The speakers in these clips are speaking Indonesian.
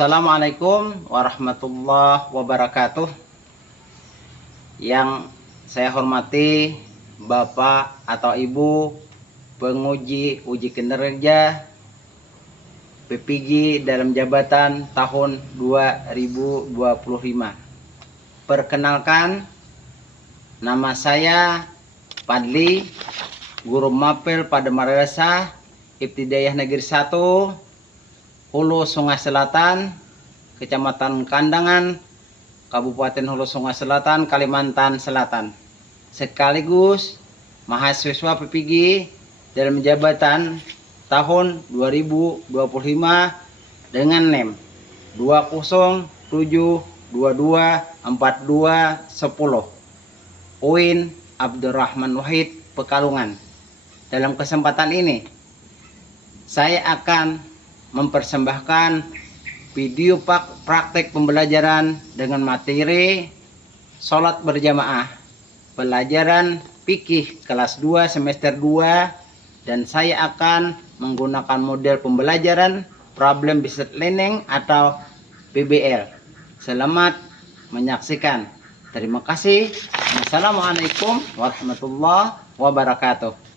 Assalamualaikum warahmatullahi wabarakatuh. Yang saya hormati Bapak atau Ibu penguji uji kinerja PPG dalam jabatan tahun 2025. Perkenalkan, nama saya Padli, guru mapel pada Madrasah Ibtidaiyah Negeri 1 Hulu Sungai Selatan, Kecamatan Kandangan, Kabupaten Hulu Sungai Selatan, Kalimantan Selatan. Sekaligus mahasiswa PPG dalam jabatan tahun 2025 dengan NEM 2072224210. UIN Abdurrahman Wahid, Pekalongan. Dalam kesempatan ini saya akan mempersembahkan video praktek pembelajaran dengan materi sholat berjamaah pelajaran fikih kelas 2 semester 2, dan saya akan menggunakan model pembelajaran problem based learning atau PBL. Selamat menyaksikan. Terima kasih. Wassalamualaikum warahmatullahi wabarakatuh.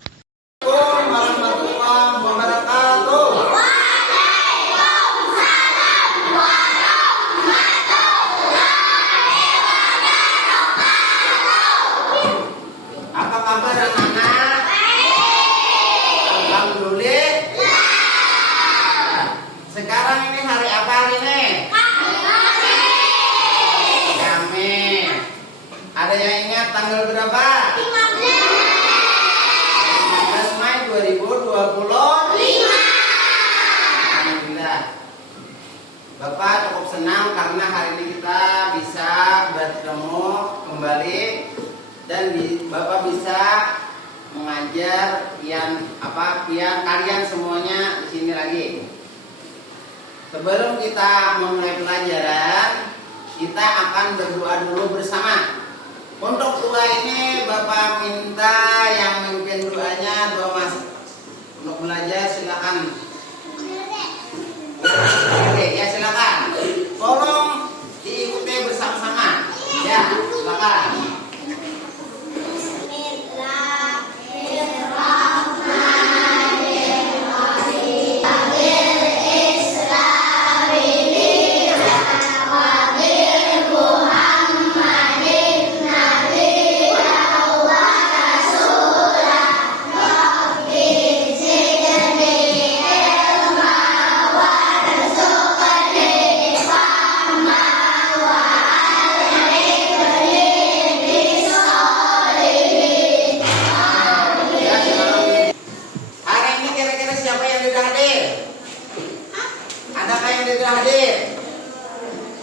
Sekarang ini hari apa hari ini? Kamis. Ada yang ingat tanggal berapa? 15 Mei 2025. Alhamdulillah. Bapak cukup senang karena hari ini kita bisa bertemu kembali dan Bapak bisa mengajar kalian semuanya di sini lagi. Sebelum kita memulai pelajaran, kita akan berdoa dulu bersama. Untuk doa ini Bapak minta yang memimpin doanya doa Mas. Untuk belajar silakan. Oke, ya silakan. Tolong diikuti bersama-sama. Ya, silakan.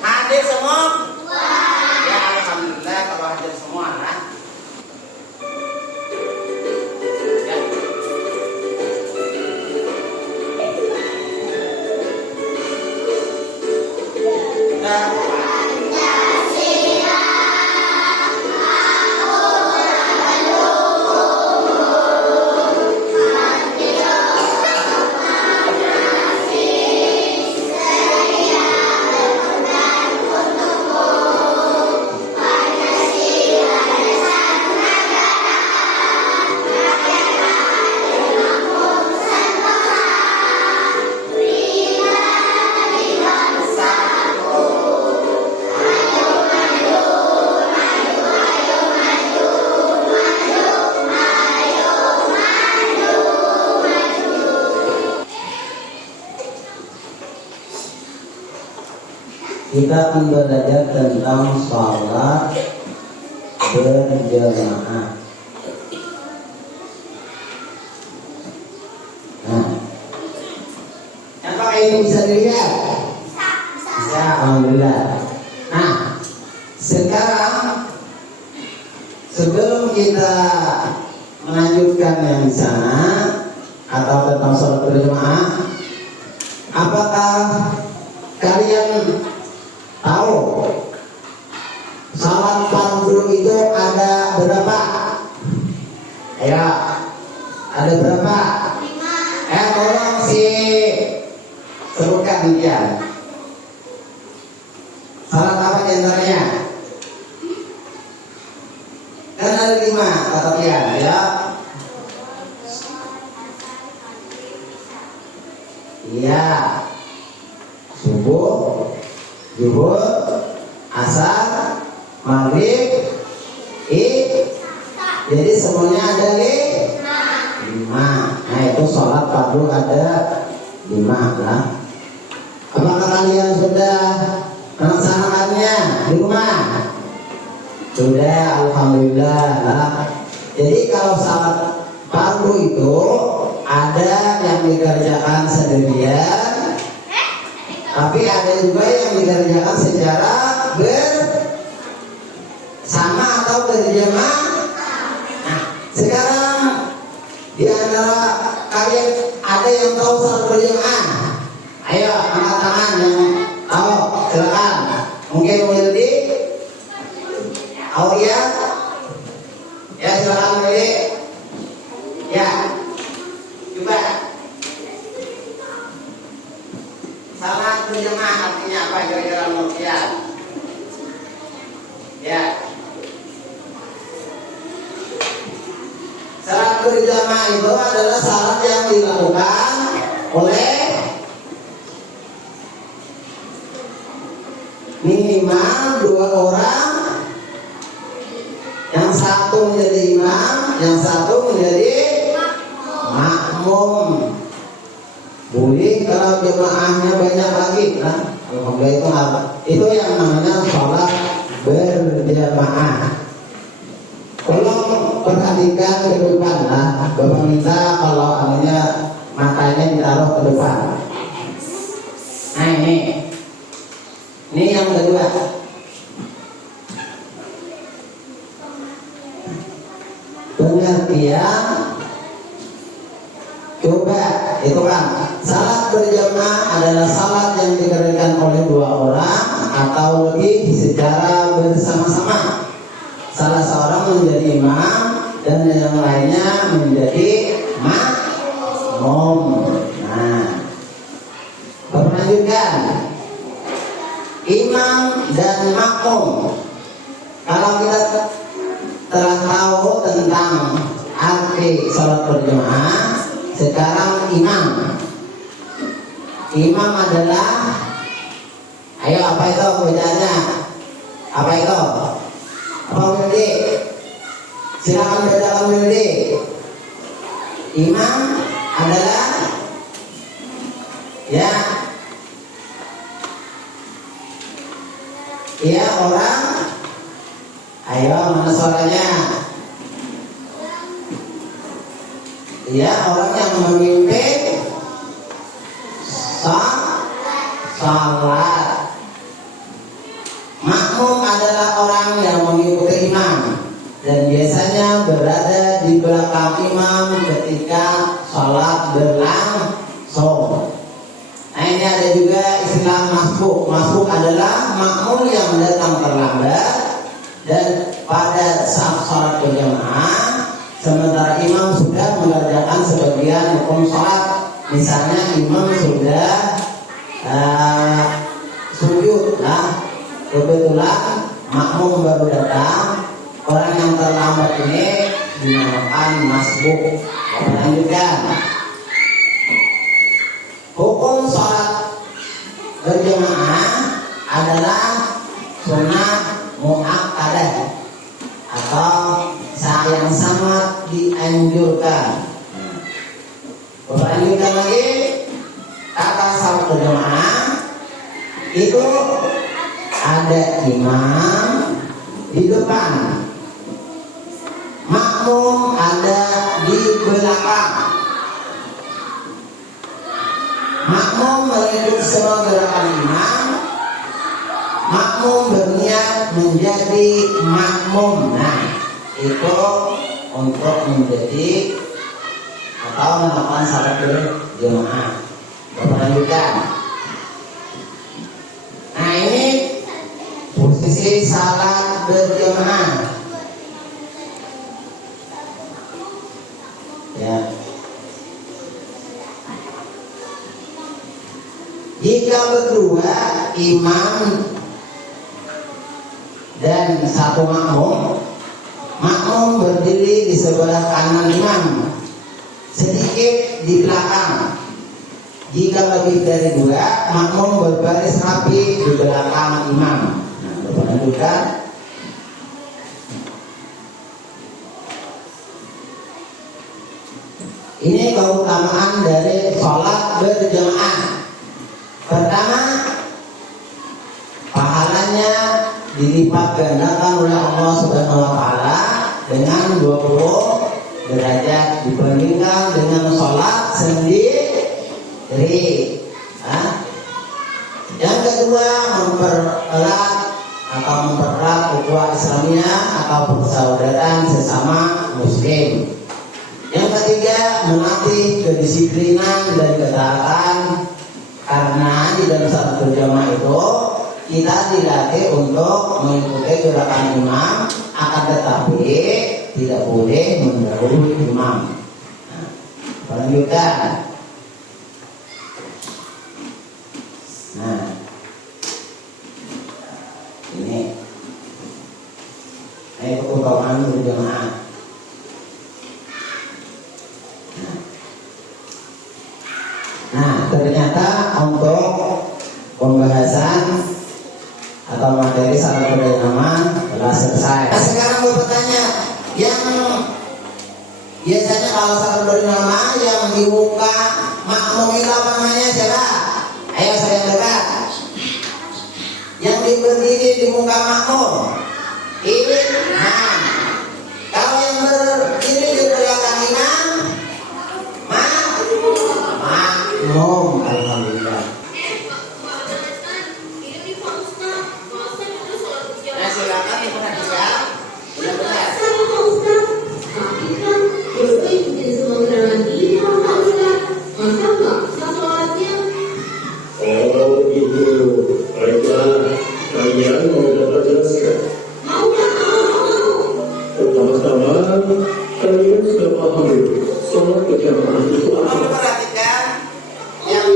Hadir semua? Ya, alhamdulillah kalau hadir semua lah. Ya. Kita akan belajar tentang sholat berjamaah. Nah, apakah ini bisa dilihat? Bisa, alhamdulillah. Nah, sekarang sebelum kita melanjutkan yang di sana atau tentang sholat berjamaah, apakah kalian tahu salat fardu itu ada berapa? Ya, ada berapa? Tolong sebutkan dia. diantaranya? Kan ada 5 kata Pian, ya. Iya. Subuh, zuhur, asar, maghrib, jadi semuanya ada 5. Nah itu sholat fardu ada 5 lah. Apakah kalian sudah melaksanakannya di rumah? Sudah, alhamdulillah lah. Jadi kalau sholat fardu itu ada yang dikerjakan sendirian, tapi ada juga yang dikerjakan secara bersama atau berjamaah. Nah, sekarang di antara kalian ada yang tahu sholat berjamaah? Ayo angkat tangan yang tahu, silakan. Mungkin Wildi, Aulia, ya silakan Wildi. Ya, coba. Salat berjamaah artinya apa kira-kira menurut kalian? Ya. Salat berjamaah itu adalah salat yang dilakukan oleh minimal 2 orang, yang satu menjadi imam, yang satu menjadi makmum. Boleh kalau jemaahnya banyak lagi, nah, alhamdulillah itu yang namanya sholat berjamaah. Tolong perhatikan ke depan lah, Bapak minta kalau anunya matanya ditaruh ke depan. Nah ini yang kedua. Pengertian, coba itu kan salat berjamaah adalah salat yang dikerjakan oleh 2 orang atau lebih secara bersama-sama. Salah seorang menjadi imam dan yang lainnya menjadi makmum. Nah, lanjutkan. Imam dan makmum. Kalau kita telah tahu tentang arti salat berjamaah, sekarang imam. Imam adalah, ayo apa itu bedanya? Apa itu? Apa Wildi? Silakan bedakan Wildi. Imam adalah ya orang. Ayo mana suaranya? Ya orang yang memimpin salat. Makmum adalah orang yang mengikuti imam dan biasanya berada di belakang imam ketika sholat berlangsung. Nah ini ada juga istilah masbuk. Masbuk adalah makmum yang datang terlambat dan pada saat sholat berjamaah, sementara imam sudah mengerjakan sebagian hukum sholat. Misalnya imam sudah sujud, nah kebetulan makmum baru datang, orang yang terlambat ini dinamakan masbuk. Lanjutkan. Hukum sholat berjamaah adalah sunnah muakkadah atau yang sangat dianjurkan. Lanjutkan lagi. Kata sholat berjamaah itu ada imam di depan, makmum ada di belakang. Makmum mengikuti semua gerakan imam. Makmum berniat menjadi makmum. Nah, itu untuk menjadi atau melakukan salat berjamaah. Lanjutkan. Nah ini posisi salat berjamaah. Ya. Jika berdua imam dan satu makmum. Makmum berdiri di sebelah kanan imam, sedikit di belakang. Jika lebih dari dua, makmum berbaris rapi di belakang imam. Nah, menentukan. Ini keutamaan dari sholat berjamaah. Pertama, pahalanya dilipat gandakan oleh Allah Subhanahu wa taala dengan 20 derajat dibandingkan dengan sholat sendiri. Yang kedua, mempererat ukhuwah Islamiyah atau persaudaraan sesama muslim. Yang ketiga, melatih kedisiplinan dan ketaatan, karena di dalam salat berjamaah itu kita dilatih untuk mengikuti gerakan imam, akan tetapi tidak boleh mendahului imam. Lanjutkan. Nah, ini keutamaan berjamaah. Nah, ternyata untuk pembahasan atau materi salat berjamaah telah selesai. Nah, sekarang gue bertanya, yang biasanya kalau salat berjamaah yang dibuka makmum itu apa namanya, siapa? Ayo saya dekat. Yang berdiri di muka makmum, imam. Kalau yang berdiri di belakang imam, makmum. Alhamdulillah. Nah, silakan diperhatikan. Benar-benar. Oh begitu, baiklah, kalian mau dapat jelaskan? Pertama-tama, kalian sudah paham sholat berjamaah itu Tolong apa? perhatikan yang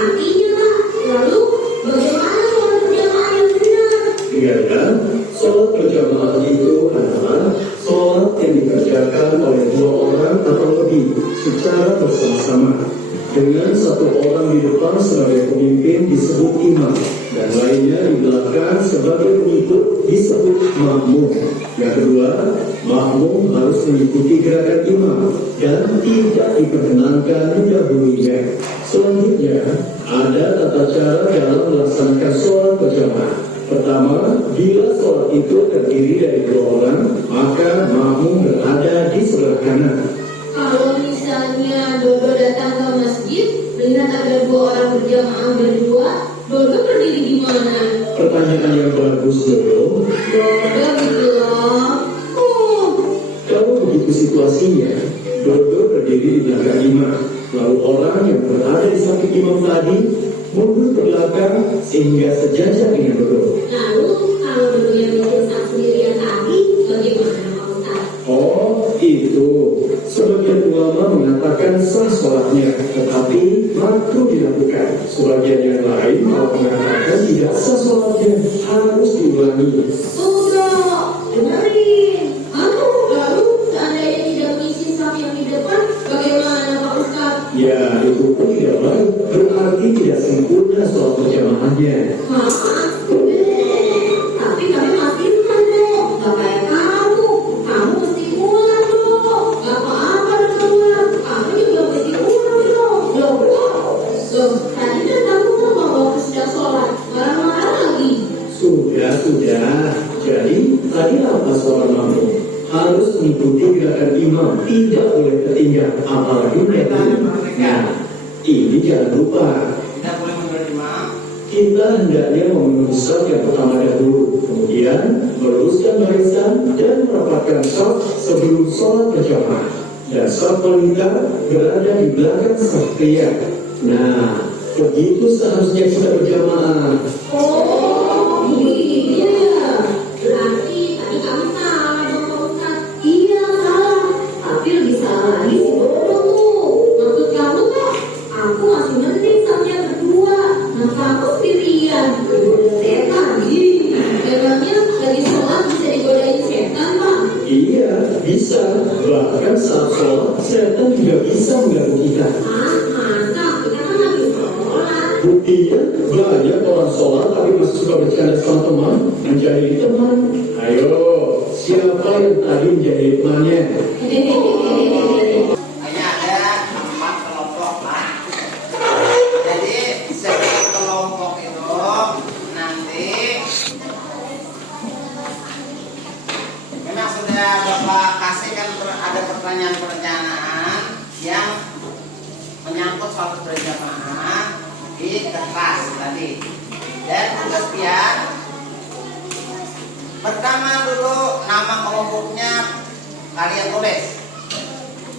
Artinya, lalu bagaimana sholat berjamaah yang benar? Iya kan? Sholat berjamaah itu adalah sholat yang dikerjakan oleh dua orang atau lebih secara bersama-sama, dengan satu orang di depan sebagai pemimpin disebut imam, dan lainnya di belakang sebagai pengikut disebut makmum. Yang kedua, makmum harus mengikuti gerakan imam dan tidak diperkenankan mendahuluinya. Selanjutnya, ada tata cara dalam melaksanakan sholat berjamaah. Pertama, bila sholat itu terdiri dari dua orang, maka makmum berada di sebelah kanan. Kalau misalnya Dodo datang ke masjid, melihat ada dua orang berjamaah berdua, Dodo berdiri di mana? Pertanyaan yang bagus, Dodo. Dodo bilang, Kalau begitu situasinya, Dodo berdiri di belakang imam, lalu orang yang berada di samping imam tadi mundur ke belakang sehingga sejajar dengan Dodo. lalu kalau Dodo yang bikin saat sendirian tadi, bagaimana Pak Ustaz? Oh, itu. Sebagian ulama mengatakan sah sholatnya, tetapi makruh dilakukan. Sebagian yang lain malah mengatakan tidak sah sholatnya, harus diulangi. Udah, dengerin. Lalu seandainya tidak mengisi saf yang di depan, bagaimana Pak Ustaz? Ya, itu pun tidak baik. Berarti tidak sempurna sholat berjamaahnya. Tapi kami masih iman dong. Gak kayak kamu. Kamu mesti ulang dong. Gak apa-apa dong. Kamu juga mesti ulang dong. Loh, tadi kan kamu ngomong waktu sedang sholat. Marah-marah lagi. Sudah. Jadi, tadi apa sholat makmum? Harus mengikuti gerakan imam, tidak boleh tertinggal, apalagi berdiri. Nah, ini jangan lupa. tidak boleh menurut imam. Kita hendaknya memenuhi saf yang pertama dahulu, kemudian meluruskan barisan dan merapatkan saf sebelum sholat berjamaah. Dan saf wanita berada di belakang saf pria. Nah, begitu seharusnya kita berjamaah. Oh, iya. Berarti tadi kami salah dong Pak Ustaz. Iya salah. Tapi lebih salah lagi si Dodo tuh. Maksud kamu tuh, aku masih mending sampai berdua. Nah kamu sendirian. Udah setan. Emangnya kita. Masa kita kan lagi sholat. Buktinya banyak orang sholat tapi masih suka bercanda sama teman, menjadi teman. Ayo, siapa yang tadi menjadi temannya? Hanya ada 4 kelompok lah. Jadi setiap kelompok itu nanti memang sudah Bapak kasih kan ada pertanyaan-pertanyaan yang menyangkut soal berjamaah di kertas tadi. Dan tugas pian pertama dulu nama kelompoknya kalian tulis.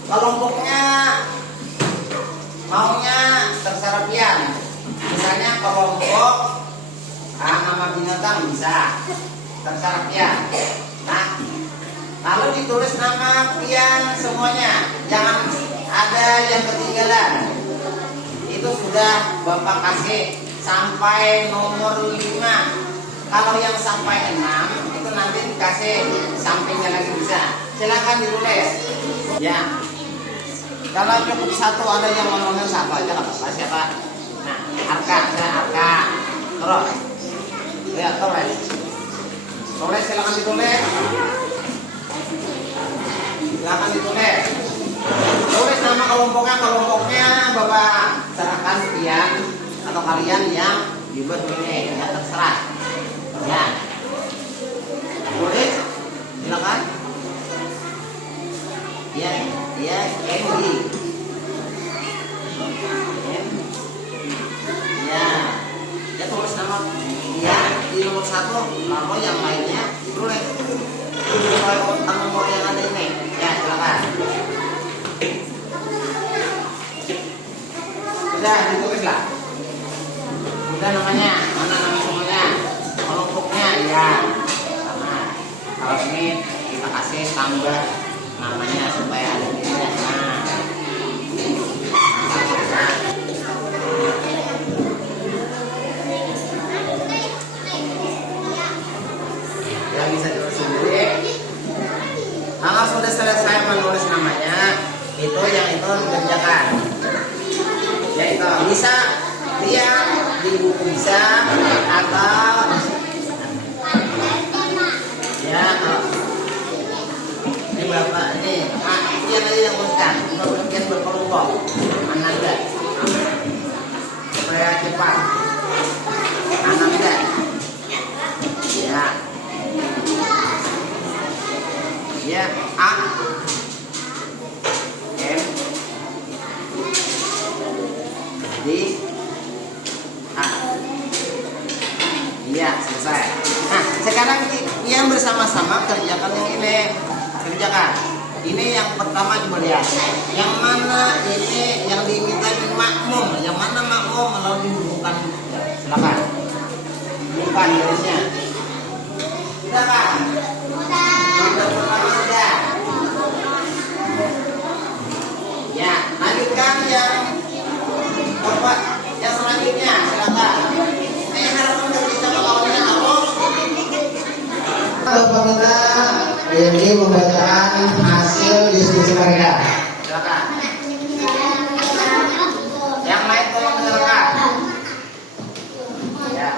Kelompoknya maunya terserah pian. Misalnya kelompok nama binatang bisa terserah pian. Nah, lalu ditulis nama pian semuanya, jangan ada yang ketinggalan. Itu sudah Bapak kasih sampai nomor 5. Kalau yang sampai 6 itu nanti dikasih sampingnya lagi bisa. Silakan ditulis. Ya. Kalau cukup 1 ada yang ngomongin 1 aja lah Bapak. Siapa? Nah, Arka, Arka. Terus. Lihat tulis. Tulis silakan ditulis. Silakan ditulis. Tulis nama kelompoknya Bapak serahkan pian atau kalian yang dibuat ini ya terserah. Ya. Tulis silakan. Ya, ya, Endi. Ya. Ya tulis nama ya di nomor 1, lalu yang lainnya tulis. Sesuai nomor yang ada ini. Ya, silakan. Sudah ditulis lah. Sudah namanya, mana nama semuanya, kelompoknya ya. Sama. Kalau ini kita kasih tambah namanya supaya ada bedanya. Nah. Ya bisa tulis sendiri. Kalau sudah selesai menulis namanya, itu yang itu dikerjakan. Ya itu bisa lihat di buku bisa atau ya ini Bapak ini pian aja yang uruskan pian berkelompok mana enggak supaya cepat mana enggak ya ya A M D A. Iya, selesai. Nah, sekarang yang bersama-sama kerjakan yang ini. Kerjakan. Ini yang pertama coba lihat. Yang mana ini yang diminta makmum, yang mana makmum lalu dibubuhkan. Silakan. Bukan garisnya. Sudah kan? Sudah pertama sudah. Ya, lanjutkan yang Bapak yang selanjutnya silakan. Saya harapkan dari kawan-kawannya harus. Bapak kita ini membacakan hasil diskusi mereka. Silakan. Yang lain tolong dengarkan. Ya,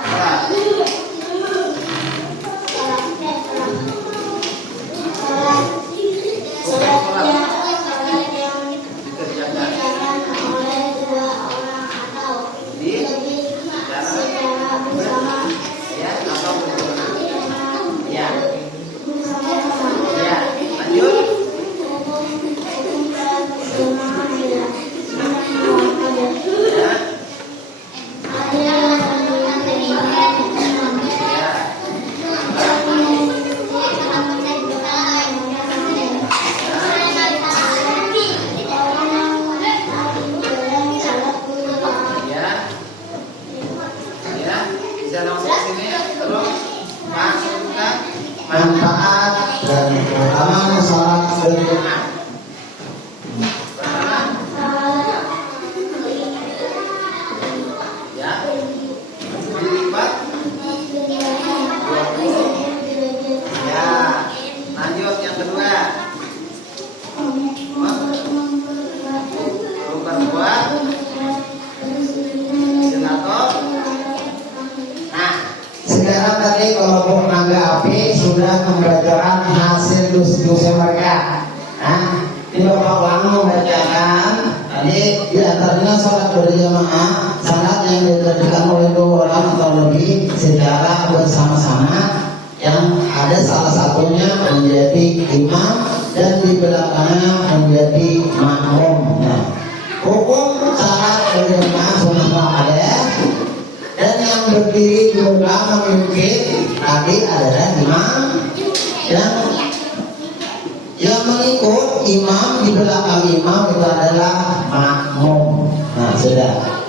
Manfaat dan keutamaan salat berjamaah. Lanjut yang kedua. Nomor 2 tadi kelompok naga api sudah membacakan hasil diskusi mereka. Nah, ini Bapak ulang membacakan tadi diantaranya sholat berjamaah, salat yang dikerjakan oleh 2 orang atau lebih secara bersama-sama, yang ada salah satunya menjadi imam dan di belakangnya menjadi makmum. Nah, hukum salat berjamaah sunnah muakkadah, dan yang berdiri juga memimpin tadi adalah imam, dan yang mengikut imam di belakang imam itu adalah makmum. Nah, sudah.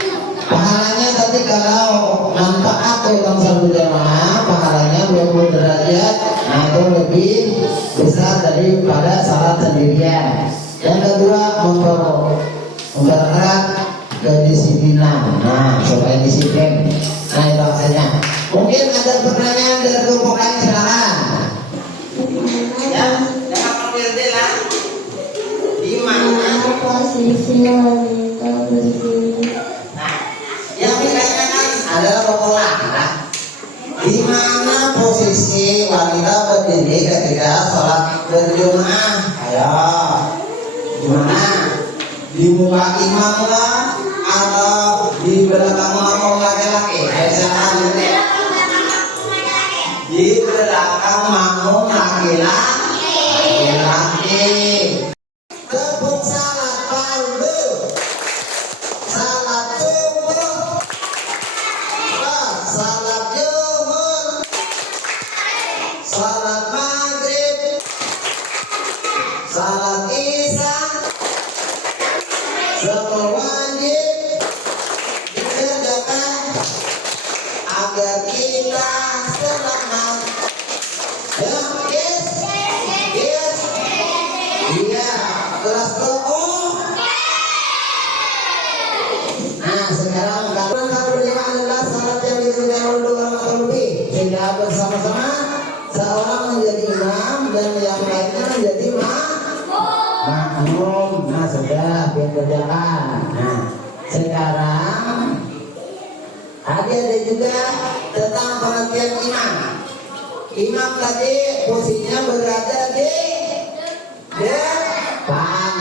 Pahalanya tadi kalau manfaat dalam salat berjamaah, pahalanya 20 derajat. Nah, itu lebih besar daripada salat sendirian. Yang kedua, mempererat kedisiplinan. Nah, supaya disiplin. Nah, itu maksudnya. Mungkin ada pertanyaan dari kelompok lain, silakan. Ya, jangan ambil lah. Di mana posisi wanita berdiri? Nah, yang ditanyakan Adalah pola. Di mana posisi wanita berdiri ketika sholat berjamaah? Ayo, di mana? Di muka imam lah, atau di belakang makmum laki-laki? Ayo, silakan dulu. Di belakang makmum laki-laki. Tepuk salat fardu, salat subuh, salat zuhur, salat maghrib, salat isya, semua wajib dikerjakan agar kita selamat. Ya, yes, yes, iya, kelas kelompok. Nah, sekarang kalau salat berjamaah adalah salat yang dikerjakan oleh 2 orang atau lebih, sehingga bersama-sama seorang menjadi imam dan yang lainnya menjadi makmum. Nah, sudah dikerjakan. Nah, sekarang ada juga tentang pengertian imam. Imam tadi posisinya berada di depan,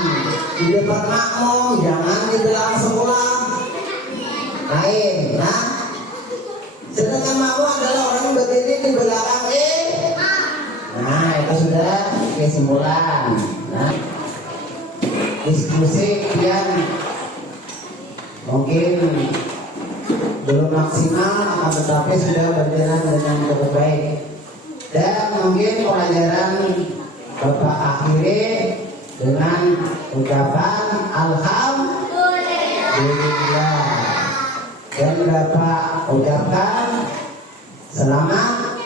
di depan makmum, jangan di belakang sekolah lain. Nah, sedangkan makmum adalah orang yang berdiri di belakang Nah, itu sudah kesimpulan. Nah, diskusi yang mungkin belum maksimal, akan tetapi sudah berjalan dengan cukup baik. Dan mungkin pelajaran Bapak akhiri dengan ucapan alhamdulillah, dan Bapak ucapkan selamat.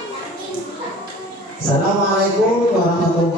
Assalamualaikum warahmatullahi wabarakatuh.